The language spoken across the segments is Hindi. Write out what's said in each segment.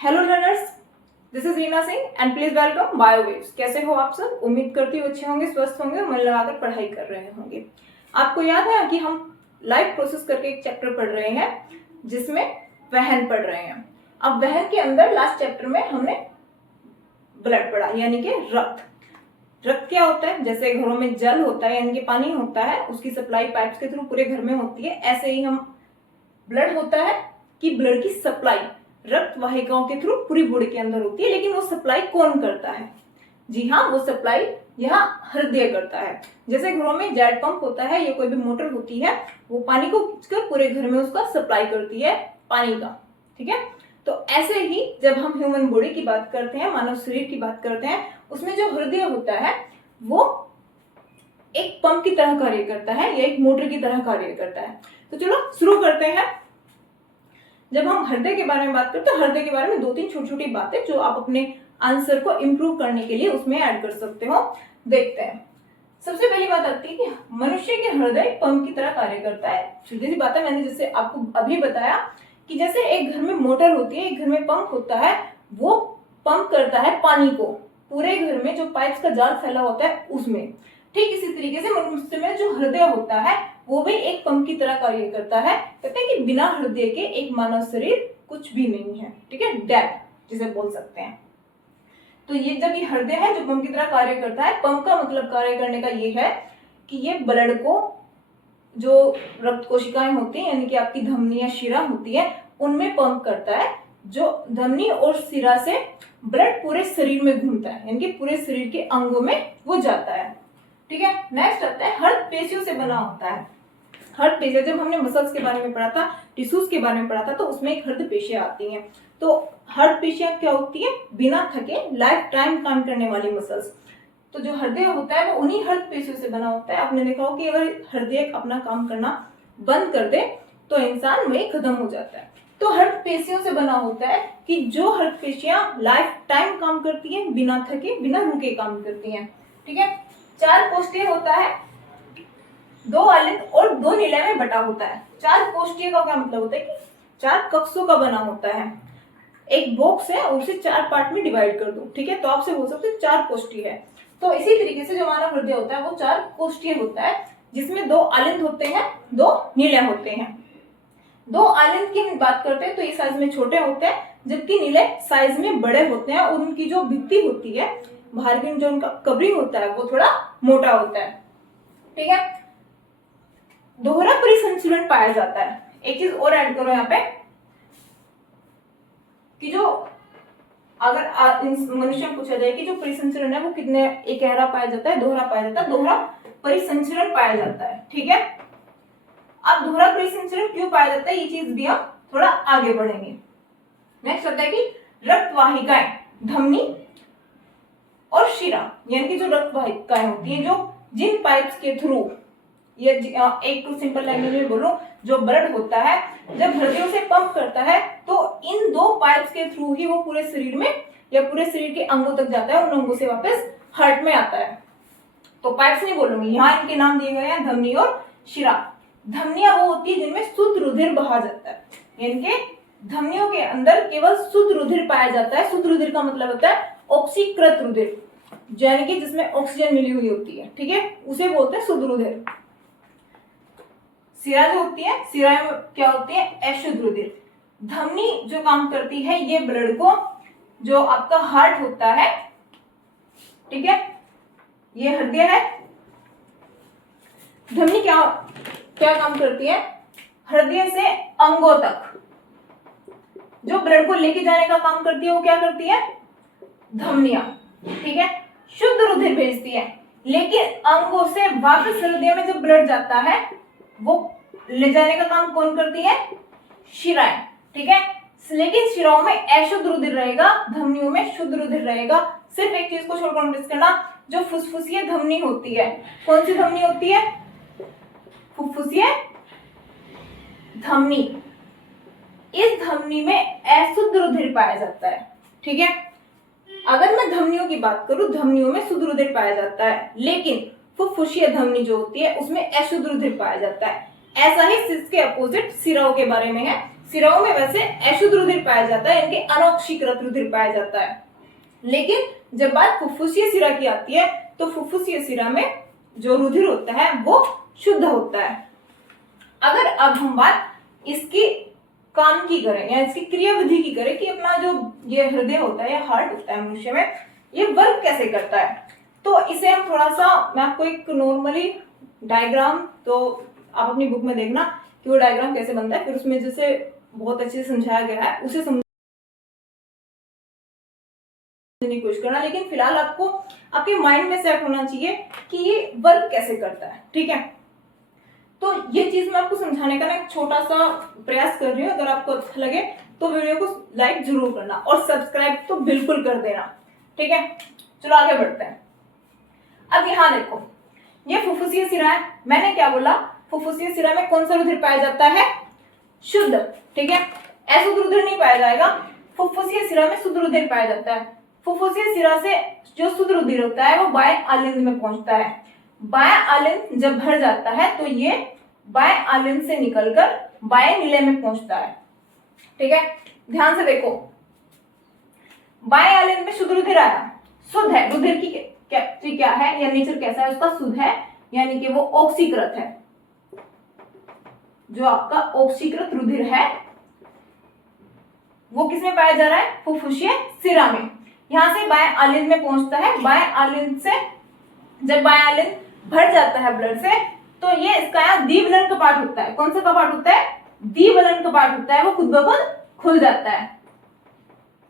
Hello learners, this is Reena Singh and please welcome Biowaves. कैसे हो आप सब? उम्मीद करती हूँ अच्छे होंगे, स्वस्थ होंगे, मन लगाकर पढ़ाई कर रहे होंगे। आपको याद है कि हम लाइफ प्रोसेस करके एक चैप्टर पढ़ रहे हैं जिसमें वहन पढ़ रहे हैं। अब वहन के अंदर लास्ट चैप्टर में हमने ब्लड पढ़ा, यानी कि रक्त। रक्त क्या होता है? जैसे घरों में जल होता है यानी कि पानी होता है, उसकी सप्लाई पाइप्स के थ्रू पूरे घर में होती है, ऐसे ही हम ब्लड होता है कि ब्लड की सप्लाई रक्त वाहिकाओं के थ्रू पूरी बॉडी के अंदर होती है। लेकिन वो सप्लाई कौन करता है? जी हाँ, वो सप्लाई यहाँ हृदय करता है। जैसे घरों में जेट पंप होता है या कोई भी मोटर होती है, वो पानी को खींचकर पूरे घर में उसका सप्लाई करती है पानी का। ठीक है, तो ऐसे ही जब हम ह्यूमन बॉडी की बात करते हैं, मानव शरीर की बात करते हैं, उसमें जो हृदय होता है वो एक पंप की तरह कार्य करता है या एक मोटर की तरह कार्य करता है। तो चलो शुरू करते हैं। जब हम हृदय के बारे में बात करते हैं, हृदय के बारे में दो तीन छोटी छोटी बातें जो आप अपने आंसर को इंप्रूव करने के लिए उसमें ऐड कर सकते हो, देखते हैं। सबसे पहली बात आती है कि मनुष्य के हृदय पंप की तरह कार्य करता है। सीधी सी बात है, मैंने जैसे आपको अभी बताया कि जैसे एक घर में मोटर होती है, एक घर में पंप होता है, वो पंप करता है पानी को पूरे घर में जो पाइप्स का जाल फैला होता है उसमें। ठीक इसी तरीके से मनुष्य में जो हृदय होता है वो भी एक पंप की तरह कार्य करता है। कहते हैं कि बिना हृदय के एक मानव शरीर कुछ भी नहीं है। ठीक है, डेड जिसे बोल सकते हैं। तो ये जब ये हृदय है जो पंप की तरह कार्य करता है, पंप का मतलब कार्य करने का ये है कि ये ब्लड को, जो रक्त कोशिकाएं होती हैं यानी कि आपकी धमनी या शिरा होती है, उनमें पंप करता है। जो धमनी और शिरा से ब्लड पूरे शरीर में घूमता है, यानी कि पूरे शरीर के अंगों में वो जाता है। ठीक है, नेक्स्ट आता है हर्ट पेशियों से बना होता है। हर्ट पेशियां, जब हमने मसल्स के बारे में पढ़ा था, टिश्यूज के बारे में पढ़ा था, तो उसमें एक हर्ट पेशियां आती हैं। तो हर्ट पेशियां क्या होती है? बिना थके लाइफ टाइम काम करने वाली मसल्स। तो जो हृदय होता है वो उन्हीं हर्ट पेशियों से बना होता है। आपने देखा हो कि अगर हृदय अपना काम करना बंद कर दे तो इंसान वही खत्म हो जाता है। तो हर्ट पेशियों से बना होता है कि जो हर्ट पेशियां लाइफ टाइम काम करती है, बिना थके बिना रुके काम करती है। ठीक है, 4 कोष्ठीय होता है, 2 अलिंद और 2 निलय में बटा होता है। 4 कोष्ठीय का क्या मतलब होता है कि 4 कक्षों का बना होता है। एक बॉक्स है और उसे 4 पार्ट में डिवाइड कर दो। ठीक है, तो आपसे हो सकता है 4 कोष्ठीय है। तो इसी तरीके से जो मानव हृदय होता है वो 4 कोष्ठीय होता है, जिसमें 2 अलिंद होते हैं, 2 निलय होते हैं। 2 अलिंद की हम बात करते हैं तो ये साइज में छोटे होते हैं, जबकि निलय साइज में बड़े होते हैं और उनकी जो भित्ति होती है, बाहर की जो उनका कवरिंग होता है वो थोड़ा मोटा होता है। ठीक है, दोहरा परिसंचरण पाया जाता है। एक चीज और ऐड करो यहाँ पे कि जो अगर मनुष्य में पूछा जाए कि जो परिसंचरण है वो कितने एकहरा पाया जाता है, दोहरा पाया जाता है, दोहरा परिसंचरण पाया जाता है। ठीक है, अब दोहरा परिसंचरण क्यों पाया जाता है ये चीज भी हम थोड़ा आगे बढ़ेंगे। नेक्स्ट आता है कि रक्त वाहिकाएं, धमनी और शिरा, यानी कि जो रक्त वाहिकाएं होती है, जो जिन पाइप्स के थ्रू, ये एक सिंपल लैंग्वेज में बोलूं, जो ब्लड होता है जब हृदय से पंप करता है तो इन 2 पाइप्स के थ्रू ही वो पूरे शरीर में या पूरे शरीर के अंगों तक जाता है, उन अंगों से वापस हार्ट में आता है। तो पाइप्स नहीं बोलूंगी, यहाँ इनके नाम दिए गए हैं धमनी और शिरा। धमनियां वो होती है जिनमें शुद्ध रुधिर बहा जाता है, यानी कि धमनियों के अंदर केवल शुद्ध रुधिर पाया जाता है। शुद्ध रुधिर का मतलब होता है ऑक्सीकृत रुधिर, यानी कि जिसमें ऑक्सीजन मिली हुई होती है। ठीक है, उसे बोलते हैं शुद्ध रुधिर। शिरा जो होती है, शिरा में क्या होती है? अशुद्ध रुधिर। धमनी जो काम करती है ये ब्लड को, जो आपका हार्ट होता है, ठीक है, ये हृदय है। धमनी क्या क्या काम करती है? हृदय से अंगों तक जो ब्लड को लेके जाने का काम करती है वो क्या करती है? धमनियां। ठीक है, शुद्ध रुधिर भेजती है, लेकिन अंगों से वापस हृदय में जब ब्लड जाता है वो ले जाने का काम कौन करती है? शिराएं। ठीक है, लेकिन शिराओं में अशुद्ध रुधिर रहेगा, धमनियों में शुद्ध रुधिर रहेगा। सिर्फ एक चीज को छोड़कर नोटिस करना, जो फुसफुसीय धमनी होती है, कौन सी धमनी होती है? फुसफुसीय धमनी। इस धमनी में अशुद्ध रुधिर पाया जाता है। ठीक है, अगर मैं धमनियों की बात करूं, धमनियों में शुद्ध रुधिर पाया जाता है, लेकिन फुसफुसीय धमनी जो होती है उसमें अशुद्ध रुधिर पाया जाता है। ऐसा ही इसके अपोजिट शिराओं के बारे में है। सिराओं में वैसे अशुद्ध रुधिर पाया जाता है, इनके अनऑक्सीकृत रुधिर पाया जाता है। लेकिन जब बात फुफ्फुसीय सिरा की आती है तो फुफ्फुसीय सिरा में जो रुधिर होता है वो शुद्ध होता है। अगर अब हम बात इसकी काम की करें या इसकी क्रियाविधि की करें कि अपना जो ये हृदय होता है या हार्ट होता है मनुष्य में, ये वर्क कैसे करता है, तो इसे हम थोड़ा सा, मैं आपको एक नॉर्मली डायग्राम, तो आप अपनी बुक में देखना कि वो डायग्राम कैसे बनता है, फिर उसमें जैसे बहुत अच्छे से समझाया गया है उसे समझने की कोशिश करना। लेकिन फिलहाल आपको आपके माइंड में सेट होना चाहिए कि ये वर्क कैसे करता है, ठीक है। तो ये चीज मैं आपको समझाने का ना एक छोटा सा प्रयास कर रही हूँ। अगर आपको अच्छा लगे तो वीडियो को लाइक जरूर करना और सब्सक्राइब तो बिल्कुल कर देना, ठीक है। चलो आगे बढ़ते हैं। अब यहाँ देखो, ये फुफ्फुसीय सिरा है। मैंने क्या बोला, फुफ्फुसीय सिरा में कौन सा रुधिर पाया जाता है, शुद्ध, ठीक है। अशुद्ध रुधिर नहीं पाया जाएगा, फुफ्फुसीय सिरा में शुद्ध रुधिर पाया जाता है। फुफ्फुसीय सिरा से जो शुद्ध रुधिर होता है वो बाएं आलिंद में पहुंचता है। बाएं आलिंद जब भर जाता है तो ये बाएं आलिंद से निकलकर बाएं नीले में पहुंचता है, ठीक है। ध्यान से देखो, बाएं आलिंद में शुद्ध रुधिर आया, शुद्ध है, रुधिर की क्या है या नेचर कैसा है उसका, शुद्ध है, यानी कि वो ऑक्सीकृत है। जो आपका ऑक्सीकृत रुधिर है वो किसमें पाया जा रहा है, फुफ्फुसीय सिरा में। यहां से बाएं आलिंद में पहुंचता है। बाएं आलिंद से जब बाएं आलिंद भर जाता है ब्लड से, तो ये इसका यहाँ द्विवलन कपाट होता है। कौन सा कपाट होता है, द्विवलन कपाट होता है, वो खुद ब खुद खुल जाता है,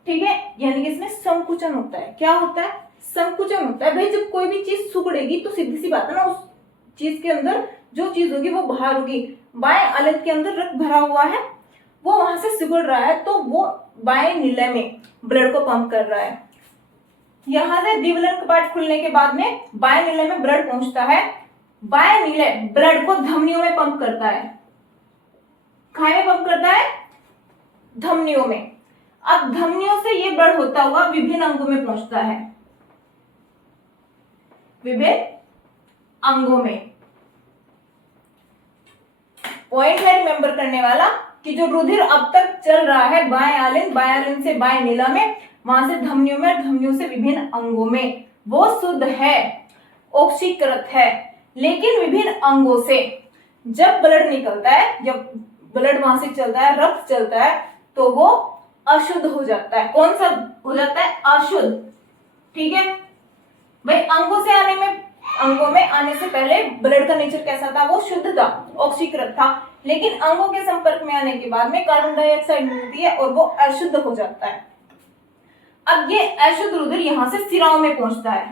ठीक है। यानी कि इसमें संकुचन होता है। क्या होता है, संकुचन होता है। भाई जब कोई भी चीज सिकुड़ेगी तो सीधी सी बात है ना, उस चीज के अंदर जो चीज होगी वो बाहर होगी। बाएं आलिंद के अंदर रक्त भरा हुआ है, वो वहां से सिकुड़ रहा है, तो वो बाएं नीले में ब्लड को पंप कर रहा है। यहां से द्विवलन कपाट खुलने के बाद में बाएं नीले में ब्लड पहुंचता है। बाएं नीले ब्लड को धमनियों में पंप करता है। कहाँ में पंप करता है, धमनियों में। अब धमनियों से ये ब्लड होता हुआ विभिन्न अंगों में पहुंचता है, विभिन्न अंगों में। पॉइंट है रिमेंबर करने वाला कि जो रुधिर अब तक चल रहा है बाएं आलिंद से बाएं नीला में, वहां से धमनियों में और धमनियों से विभिन्न अंगों में, वो शुद्ध है, ऑक्सीकृत है। लेकिन विभिन्न अंगों से जब ब्लड निकलता है, जब ब्लड वहां से चलता है, रक्त चलता है, तो वो अशुद्ध हो जाता है। कौन सा हो जाता है, अशुद्ध, ठीक है। भाई अंगों में आने से पहले ब्लड का नेचर कैसा था, वो शुद्ध था, ऑक्सीकृत था। लेकिन अंगों के संपर्क में आने के बाद में कार्बन डाइऑक्साइड मिलती है और वो अशुद्ध हो जाता है। अब ये अशुद्ध रुधिर यहां से सिराओं में पहुंचता है।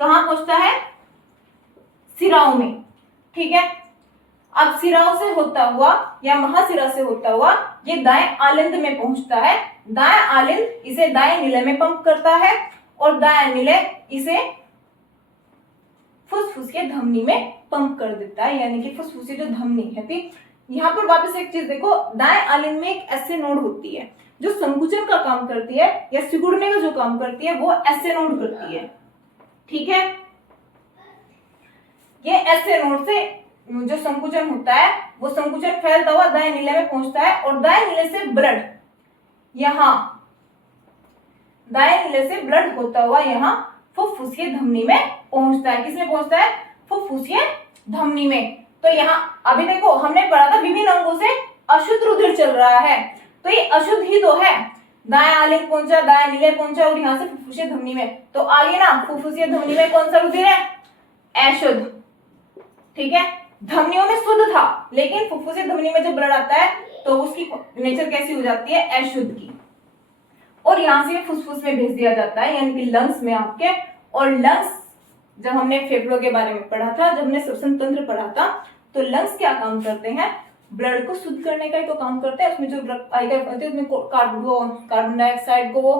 कहां पहुंचता है, सिराओं में, ठीक है। अब सिराओं से होता हुआ या महासिरा से होता हुआ ये दाएं आलिंद में पहुंचता है। दाएं आलिंद इसे दाएं नीले में पंप करता है और दाएं नीले इसे फुसफुसिया धमनी में पंप कर देता है, यानी कि फुसफुसिया जो धमनी है थी। यहाँ पर वापस एक चीज देखो, दाएं आलिंद में एक एसए नोड होती है जो संकुचन का काम करती है या सिकुड़ने का जो काम करती है वो एसए नोड करती है, ठीक है। ये एसए नोड से जो संकुचन होता है वो संकुचन फैलता हुआ दाएं नीले में पहुंचता है और दाएं नीले से ब्लड यहाँ, दाएं नीले से ब्लड होता हुआ यहाँ फुफ्फुसीय धमनी में पहुंचता है। किसमें पहुंचता है, फुफ्फुसीय धमनी में। तो यहाँ अभी देखो हमने पढ़ा था विभिन्न अंगों से अशुद्ध रुधिर चल रहा है, तो ये अशुद्ध ही तो है। दाएं आलिंद पहुंचा, दाएं नीले पहुंचा और यहाँ से फुफ्फुसीय धमनी में, तो आगे ना फुफ्फुसीय धमनी में कौन सा रुधिर है, अशुद्ध, ठीक है। धमनियों में शुद्ध था, लेकिन फुफ्फुसीय धमनी में जब ब्लड आता है तो उसकी नेचर कैसी हो जाती है, अशुद्ध की, और यहाँ से फुसफुस में भेज दिया जाता है, यानी कि लंग्स में आपके। और लंग्स जब हमने फेफड़ों के बारे में पढ़ा था, जब हमने श्वसन तंत्र पढ़ा था, तो लंग्स क्या काम करते हैं, ब्लड को शुद्ध करने का ही तो काम करते हैं। उसमें जो उसमें कार्बन डाइऑक्साइड को वो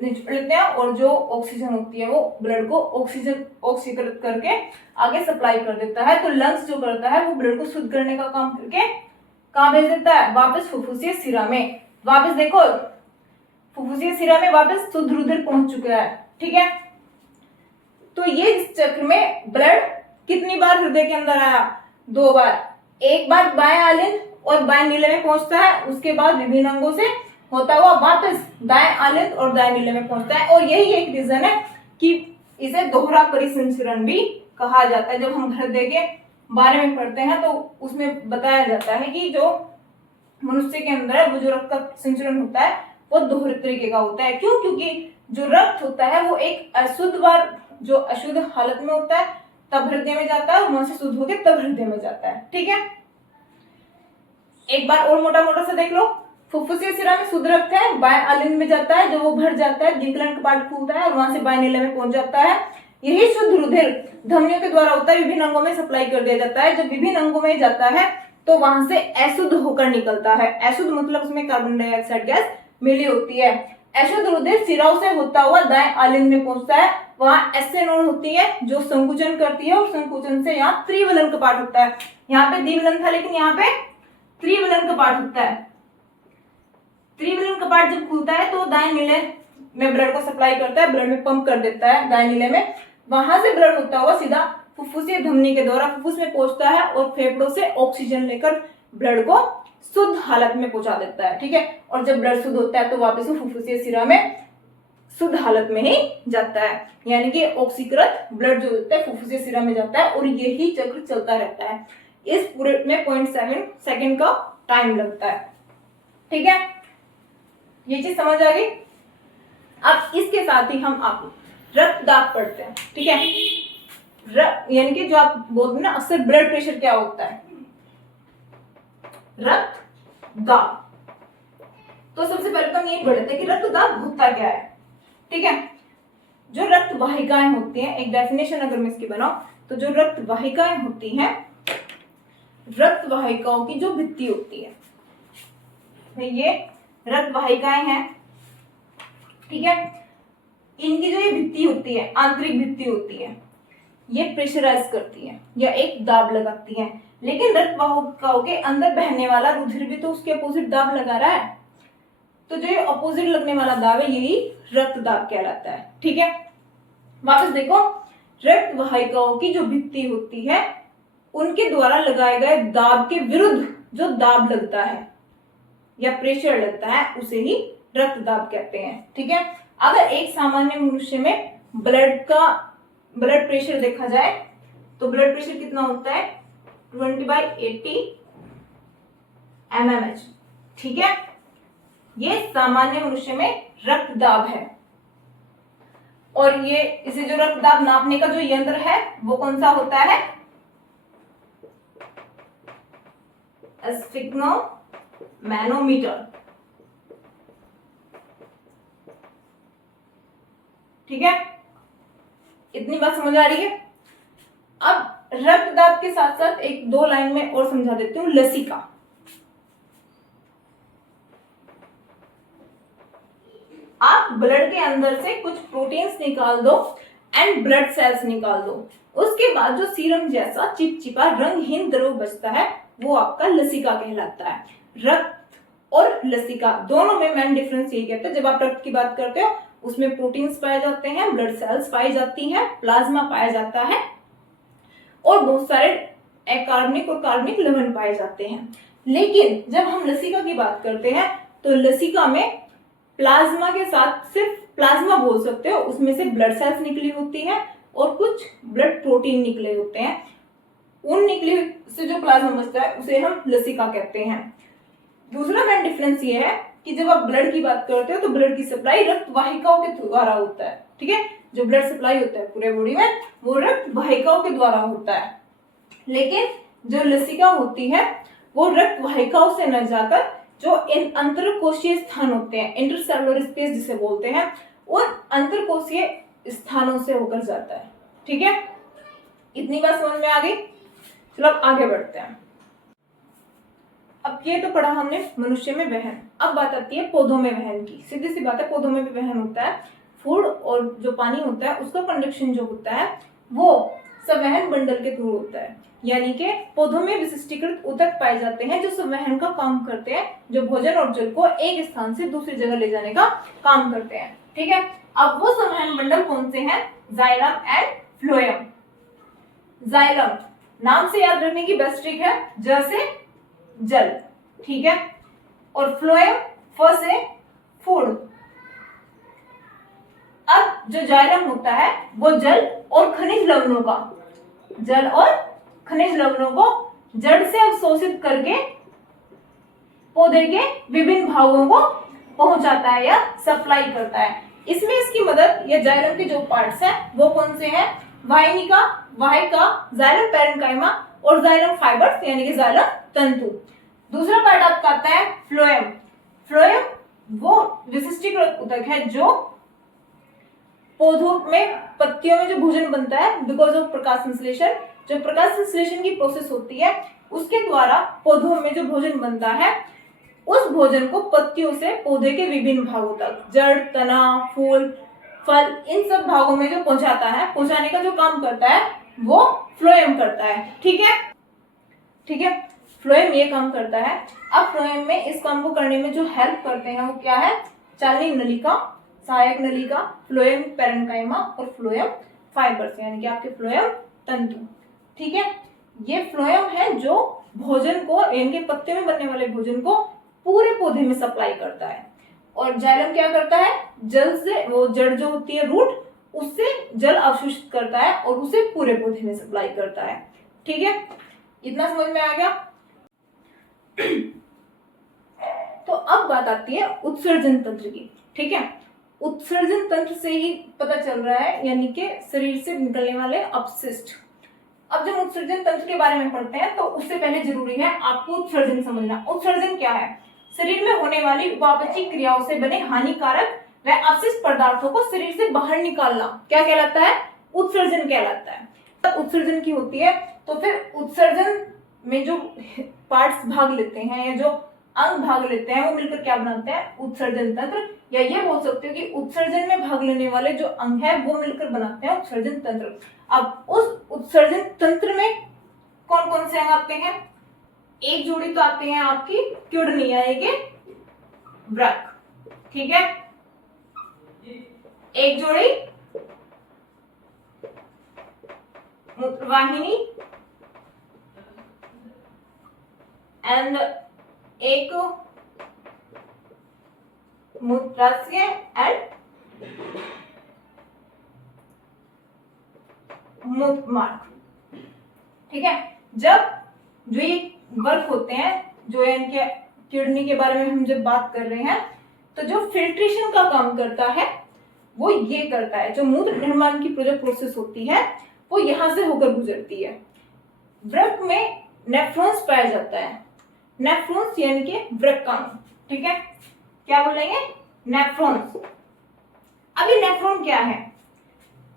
निचोड़ लेते हैं और जो ऑक्सीजन होती है वो ब्लड को ऑक्सीकृत करके आगे सप्लाई कर देता है। तो लंग्स जो करता है वो ब्लड को शुद्ध करने का काम करके कहाँ भेज देता है, वापस फुफ्फुसीय सिरा में। वापस देखो फुफ्फुसीय सिरा में वापस शुद्ध रुधिर पहुंच चुका है, ठीक है। तो ये इस चक्र में ब्लड कितनी बार हृदय के अंदर आया, 2 बार, एक बार बाएं आलिंद और बाएं नीले में पहुंचता है, उसके बाद विभिन्न अंगों से होता हुआ वापस दाएं आलिंद और दाएं नीले में पहुंचता है। और यही एक रीजन है कि इसे दोहरा परिसंचरण भी कहा जाता है। जब हम हृदय के बारे में पढ़ते हैं तो उसमें बताया जाता है कि जो मनुष्य के अंदर है वो जो रक्त का संचरण होता है वो दोहरे तरीके का होता है। क्यों? क्योंकि जो रक्त होता है वो एक अशुद्ध बार जो अशुद्ध हालत में होता है तब हृदय में जाता है, वहां से शुद्ध होकर तब हृदय में जाता है। ठीक है, एक बार और मोटा मोटा सा देख लो। फुफ्फुसीय शिरा में शुद्ध रक्त है, बाएं आलिंद में जाता है, जब वो भर जाता है दीपलन कपाट खुलता है और वहां से बाएं नीले में पहुंच जाता है। यही शुद्ध रुधिर धमनियों के द्वारा होता है, विभिन्न अंगों में सप्लाई कर दिया जाता है। जब विभिन्न अंगों में जाता है तो वहां से अशुद्ध होकर निकलता है। अशुद्ध मतलब उसमें कार्बन डाइऑक्साइड गैस मिली होती है। अशुद्ध रुधिर सिराओं से होता हुआ दाएं आलिंद में पहुंचता है, वहां एसए नोड होती है जो संकुचन करती है और संकुचन से यहाँ त्रिवलन कपाट होता है। यहाँ पे द्विवलन था लेकिन यहाँ पे त्रिवलन कपाट होता है। त्रिवलन कपाट जब खुलता है तो दाएं नीले में ब्लड को सप्लाई करता है, ब्लड में पंप कर देता है दाएं नीले में। वहां से ब्लड होता हुआ सीधा फुफ्फुसीय धमनी के द्वारा फुफ्फुस में पहुंचता है और फेफड़ों से ऑक्सीजन लेकर ब्लड को शुद्ध हालत में पहुंचा देता है। ठीक है, और जब ब्लड शुद्ध होता है तो वापस वो फुफ्फुसीय शिरा में शुद्ध हालत में ही जाता है, यानी कि ऑक्सीकृत ब्लड जो होता है फुफ्फुसीय शिरा में जाता है और यही चक्र चलता रहता है। इस पूरे में 0.7 सेकेंड का टाइम लगता है। ठीक है, ये चीज समझ आ गई। अब इसके साथ ही हम आप रक्तदाब पढ़ते हैं। ठीक है, यानी कि जो आप बोलते हैं ना अक्सर ब्लड प्रेशर क्या होता है, रक्तदाब। तो सबसे पहले तो हम ये पढ़ते हैं कि रक्तदाब होता क्या है। ठीक है, जो रक्त वाहिकाएं होती हैं, एक डेफिनेशन अगर मैं इसकी बनाऊं तो जो रक्त वाहिकाएं होती हैं, रक्त वाहिकाओं की जो भित्ति होती है, ये रक्त वाहिकाएं हैं। ठीक है, इनकी जो ये भित्ति होती है, आंतरिक भित्ति होती है, ये प्रेशराइज करती है या एक दाब लगाती है। लेकिन रक्त वाहिकाओं के अंदर बहने वाला रुधिर भी तो उसके अपोजिट दाब लगा रहा है, तो जो ये अपोजिट लगने वाला दाब है यही रक्त दाब कहलाता है। ठीक है, वापस देखो, रक्त वाहिकाओं की जो भित्ति होती है उनके द्वारा लगाए गए दाब के विरुद्ध जो दाब लगता है या प्रेशर लगता है उसे ही रक्त दाब कहते हैं। ठीक है, अगर एक सामान्य मनुष्य में ब्लड प्रेशर देखा जाए तो ब्लड प्रेशर कितना होता है 20/80 mmH। ठीक है, ये सामान्य मनुष्य में रक्तदाब है। और ये इसे जो रक्तदाब नापने का जो यंत्र है वो कौन सा होता है, स्फिग्नोमैनोमीटर। ठीक है, इतनी बात समझ आ रही है। अब रक्तदाब के साथ साथ एक दो लाइन में और समझा देती हूँ, लसिका। आप ब्लड के अंदर से कुछ प्रोटीन्स निकाल दो एंड ब्लड सेल्स निकाल दो, उसके बाद जो सीरम जैसा चिपचिपा रंगहीन द्रव बचता है वो आपका लसिका कहलाता है। रक्त और लसिका दोनों में मेन डिफरेंस यही कहता है, जब आप रक्त की बात करते हो उसमें प्रोटीन्स पाए जाते हैं, ब्लड सेल्स पाई जाती हैं, प्लाज्मा पाया जाता है और बहुत सारे अकार्बनिक और कार्बनिक लवण पाए जाते हैं। लेकिन जब हम लसिका की बात करते हैं तो लसिका में प्लाज्मा के साथ सिर्फ प्लाज्मा बोल सकते हो, उसमें से ब्लड सेल्स निकली होती है और कुछ ब्लड प्रोटीन निकले होते हैं। उन निकली से जो प्लाज्मा बचता है उसे हम लसिका कहते हैं। दूसरा मेन डिफरेंस ये है कि जब आप ब्लड की बात करते हो तो ब्लड की सप्लाई रक्त वाहिकाओं के द्वारा होता है। ठीक है, जो ब्लड सप्लाई होता है पूरे बॉडी में वो रक्त वाहिकाओं के द्वारा होता है। लेकिन जो लसिका होती है वो रक्त वाहिकाओं से न जाकर जो इन अंतरकोशीय स्थान होते हैं, इंटरसेलुलर स्पेस जिसे बोलते हैं, उन अंतरकोशीय स्थानों से होकर जाता है। ठीक है, इतनी बात समझ में आ गई। चलो अब आगे बढ़ते हैं। अब ये तो पढ़ा हमने मनुष्य में वहन, अब बात आती है पौधों में वहन की। सीधी सी बात है, पौधों में भी वहन होता है। फूड और जो पानी होता है उसका कंडक्शन जो होता है वो संवहन बंडल के थ्रू होता है, यानी कि पौधों में विशिष्टीकृत ऊतक पाए जाते हैं जो संवहन का काम करते हैं, जो भोजन और जल को एक स्थान से दूसरी जगह ले जाने का काम करते हैं। ठीक है, अब वो संवहन बंडल कौन से हैं, जाइलम एंड फ्लोएम। जाइलम नाम से याद रखने की बेस्ट ट्रिक है, ज से जल, ठीक है। और फ्लोएम फ से फूड। अब जो जाइलम होता है वो जल और खनिज लवणों को जड़ से अवशोषित करके पौधे के विभिन्न भागों को पहुंचाता है या सप्लाई करता है। इसमें इसकी मदद या जाइलम के जो पार्ट्स हैं वो कौन से हैं? वाहिनिका, वाहिका, जाइलम पैरेन्काइमा और जाइलम फाइबर्स यानी कि जाइलम तंतु। दूसरा पार्ट आपका आता है फ्लोएम। फ्लोएम वो विशिष्टीकृत ऊतक है जो पौधों में, पत्तियों में जो भोजन बनता है बिकॉज ऑफ प्रकाश संश्लेषण, जो प्रकाश संश्लेषण की प्रोसेस होती है उसके द्वारा पौधों में जो भोजन बनता है उस भोजन को पत्तियों से पौधे के विभिन्न भागों तक, जड़, तना, फूल, फल, इन सब भागों में जो पहुंचाता है, पहुंचाने का जो काम करता है वो फ्लोएम करता है। ठीक है, फ्लोएम ये काम करता है। अब फ्लोएम में इस काम को करने में जो हेल्प करते हैं वो क्या है? चालनी नलिका, सहायक नलिका, फ्लोएम पैरेन्काइमा और फ्लोएम फाइबर्स यानी कि आपके फ्लोएम तंतु। ठीक है, ये फ्लोएम है जो भोजन को, यानी कि पत्ते में बनने वाले भोजन को पूरे पौधे में सप्लाई करता है। और जाइलम क्या करता है? जल से, वो जड़ जो होती है रूट, उससे जल अवशोषित करता है और उसे पूरे पौधे में सप्लाई करता है। ठीक है, इतना समझ में आ गया? तो अब बात आती है उत्सर्जन तंत्र की। ठीक है, उत्सर्जन तंत्र से ही पता चल रहा है, यानी कि शरीर से निकलने वाले अपशिष्ट। अब जब उत्सर्जन तंत्र के बारे में पढ़ते हैं तो उससे पहले जरूरी है आपको उत्सर्जन समझना। उत्सर्जन क्या है? शरीर में होने वाली उपापचयी क्रियाओं से बने हानिकारक व अपशिष्ट पदार्थों को शरीर से बाहर निकालना क्या कहलाता है? उत्सर्जन कहलाता है। तब उत्सर्जन की होती है तो फिर उत्सर्जन में जो पार्ट्स भाग लेते हैं या जो अंग भाग लेते हैं वो मिलकर क्या बनाते हैं? उत्सर्जन तंत्र। या ये बोल सकते हो कि उत्सर्जन में भाग लेने वाले जो अंग है वो मिलकर बनाते हैं उत्सर्जन तंत्र। अब उस उत्सर्जन तंत्र में कौन कौन से अंग आते हैं? एक जोड़ी तो आते हैं आपकी किडनी यानी कि वृक्क। ठीक है, एक जोड़ी मूत्रवाहिनी एंड एक मूत्राशय एंड मूत्रमार्ग। ठीक है, जब जो ये वर्क होते हैं, जो इनके किडनी के बारे में हम जब बात कर रहे हैं, तो जो फिल्ट्रेशन का काम करता है वो ये करता है। जो मूत्र निर्माण की जो प्रोसेस होती है वो यहां से होकर गुजरती है। वृक्क में नेफ्रॉन्स पाया जाता है। नेफ्रॉन्स यानी कि वृक्काणु। ठीक है, क्या बोलेंगे? नेफ्रॉन्स। अब ये नेफ्रॉन क्या है?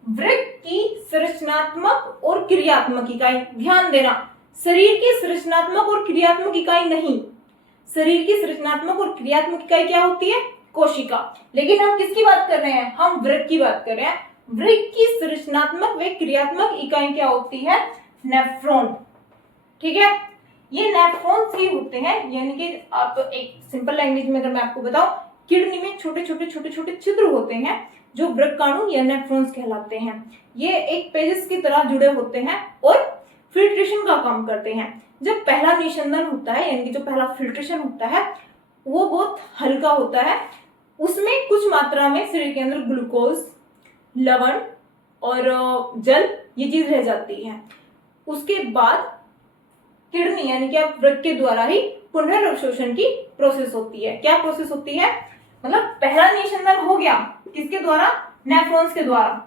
वृक्क की संरचनात्मक और क्रियात्मक इकाई। ध्यान देना, शरीर की संरचनात्मक और क्रियात्मक इकाई नहीं। शरीर की संरचनात्मक और क्रियात्मक इकाई क्या होती है? कोशिका। लेकिन हम किसकी बात कर रहे हैं? हम वृक्क की बात कर रहे हैं। वृक्क की संरचनात्मक व क्रियात्मक इकाई क्या होती है? नेफ्रॉन। ठीक है, ये नेफ्रॉन्स ही होते हैं, यानी कि आप एक सिंपल लैंग्वेज में अगर मैं आपको बताऊं, किडनी में छोटे छोटे छिद्र होते हैं जो वृक्काणु या नेफ्रॉन्स कहलाते हैं। ये एक पेजेस की तरह जुड़े होते हैं और फिल्ट्रेशन का काम करते हैं। जब पहला निस्यंदन होता है, यानी कि जो पहला फिल्ट्रेशन होता है वो बहुत हल्का होता है। उसमें कुछ मात्रा में शरीर के अंदर ग्लूकोज, लवण और जल ये चीज रह जाती है। उसके बाद किडनी यानी कि आप वृक्क के द्वारा ही पुनर्अवशोषण की प्रोसेस होती है। क्या प्रोसेस होती है? मतलब पहला निस्यंदन हो गया, किसके द्वारा? नेफ्रॉन्स के द्वारा।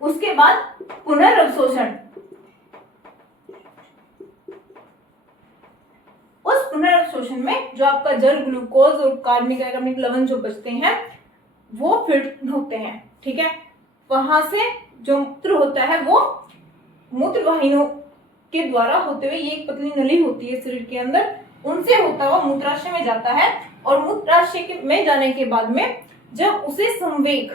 उसके बाद पुनर्अवशोषण। उस पुनर्अवशोषण में जो आपका जल, ग्लूकोज और कार्बनिक लवण जो बचते हैं वो फिल्टर होते हैं। ठीक है, वहां से जो मूत्र होता है वो मूत्रवाहिनियों के द्वारा होते हुए, ये एक पतली नली होती है शरीर के अंदर, उनसे होता हुआ मूत्राशय में जाता है। और मूत्राशय में जाने के बाद में जब उसे संवेग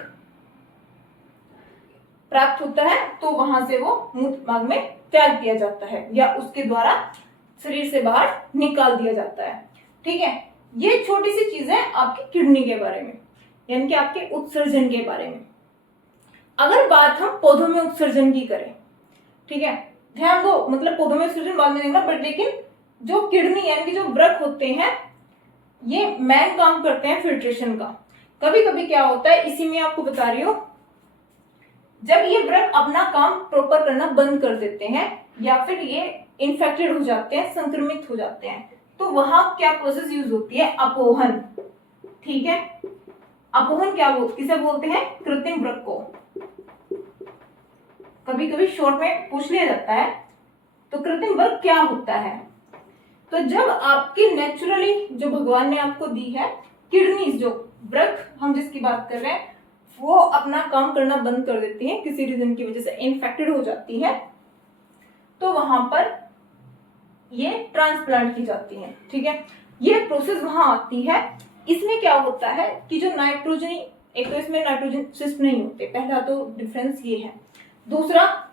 प्राप्त होता है तो वहां से वो मूत्र मार्ग में त्याग दिया जाता है या उसके द्वारा शरीर से बाहर निकाल दिया जाता है। ठीक है, ये छोटी सी चीजें आपकी किडनी के बारे में, यानी कि आपके उत्सर्जन के बारे में। अगर बात हम पौधों में उत्सर्जन की करें, ठीक है, ध्यान दो, मतलब पौधों में उत्सर्जन बाद में देंगे, बट लेकिन जो किडनी यानी कि जो वृक्क होते हैं ये मेन काम करते हैं फिल्ट्रेशन का। कभी कभी क्या होता है, इसी में आपको बता रही हूँ, जब ये वृक्क अपना काम प्रॉपर करना बंद कर देते हैं या फिर ये इन्फेक्टेड हो जाते हैं, संक्रमित हो जाते हैं, तो वहां क्या प्रोसेस यूज होती है, अपोहन। ठीक है, अपोहन किसे बोलते हैं, कृत्रिम वृक्क को। कभी कभी शॉर्ट में पूछ लिया जाता है, तो कृत्रिम वृक्क क्या होता है। तो जब आपकी नेचुरली जो भगवान ने आपको दी है किडनीज, जो वृक्क हम जिसकी बात कर रहे हैं, वो अपना काम करना बंद कर देती है, किसी रीजन की वजह से इन्फेक्टेड हो जाती है, तो वहां पर ये ट्रांसप्लांट की जाती है। ठीक है, ये प्रोसेस वहां आती है। इसमें क्या होता है कि जो नाइट्रोजन, एक तो इसमें नाइट्रोजन सिस्ट नहीं होते, पहला तो डिफरेंस ये है। दूसरा,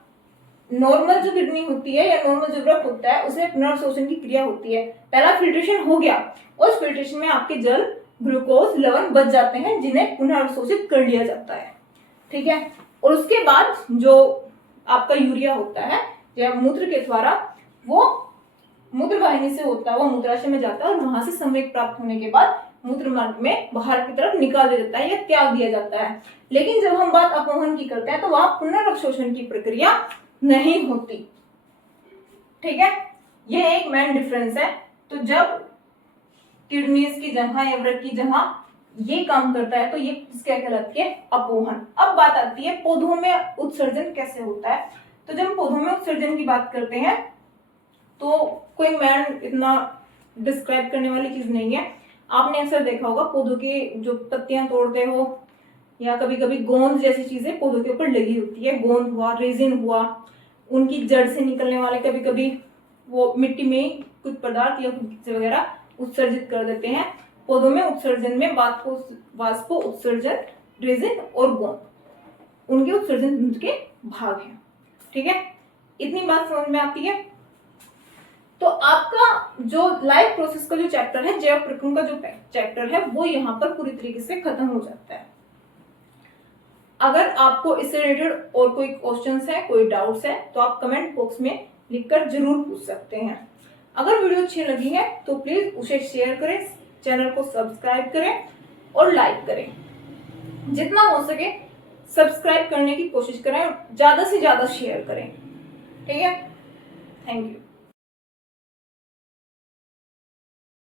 नॉर्मल जो किडनी होती है या नॉर्मल जो वृक्क होता है उसमें पुनर्शोषण की क्रिया होती है। पहला फिल्ट्रेशन हो गया, उस फिल्ट्रेशन में आपके जल, ग्लूकोज, लवण बच जाते हैं जिन्हें पुनर्शोषित कर लिया जाता है। ठीक है, और उसके बाद जो आपका यूरिया होता है या मूत्र के द्वारा, वो मूत्र वाहिनी से होता है, वो मूत्राशय में जाता है और वहां से संवेग प्राप्त होने के बाद मूत्र मार्ग में बाहर की तरफ निकाल दिया जाता है या त्याग दिया जाता है। लेकिन जब हम बात अपोहन की करते हैं तो वहां पुनर्शोषण की प्रक्रिया नहीं होती। ठीक है, ये एक मेन डिफरेंस है। तो जब किडनीज की जगह या वृक्क की जगह ये काम करता है तो ये क्या कहलाती है, अपोहन। अब बात आती है पौधों में उत्सर्जन कैसे होता है। तो जब पौधों में उत्सर्जन की बात करते हैं तो कोई मेन इतना डिस्क्राइब करने वाली चीज नहीं है। आपने अक्सर देखा होगा पौधों की जो पत्तियां तोड़ते हो या कभी कभी गोंद जैसी चीजें पौधों के ऊपर लगी होती है, गोंद हुआ, रेजिन हुआ, उनकी जड़ से निकलने वाले कभी कभी वो मिट्टी में कुछ पदार्थ या कुछ वगैरह उत्सर्जित कर देते हैं। पौधों में उत्सर्जन में वाष्प उत्सर्जन, रेजिन और गोंद, उनके उत्सर्जन तंत्र के भाग हैं। ठीक है, इतनी बात समझ में आती है। तो आपका जो लाइफ प्रोसेस का जो चैप्टर है, जैव प्रक्रम का जो चैप्टर है, वो यहाँ पर पूरी तरीके से खत्म हो जाता है। अगर आपको इससे रिलेटेड और कोई क्वेश्चंस है, कोई डाउट्स है, तो आप कमेंट बॉक्स में लिखकर जरूर पूछ सकते हैं। अगर वीडियो अच्छी लगी है तो प्लीज उसे शेयर करें, चैनल को सब्सक्राइब करें और लाइक करें। जितना हो सके सब्सक्राइब करने की कोशिश करें और ज्यादा से ज्यादा शेयर करें। ठीक है, थैंक यू।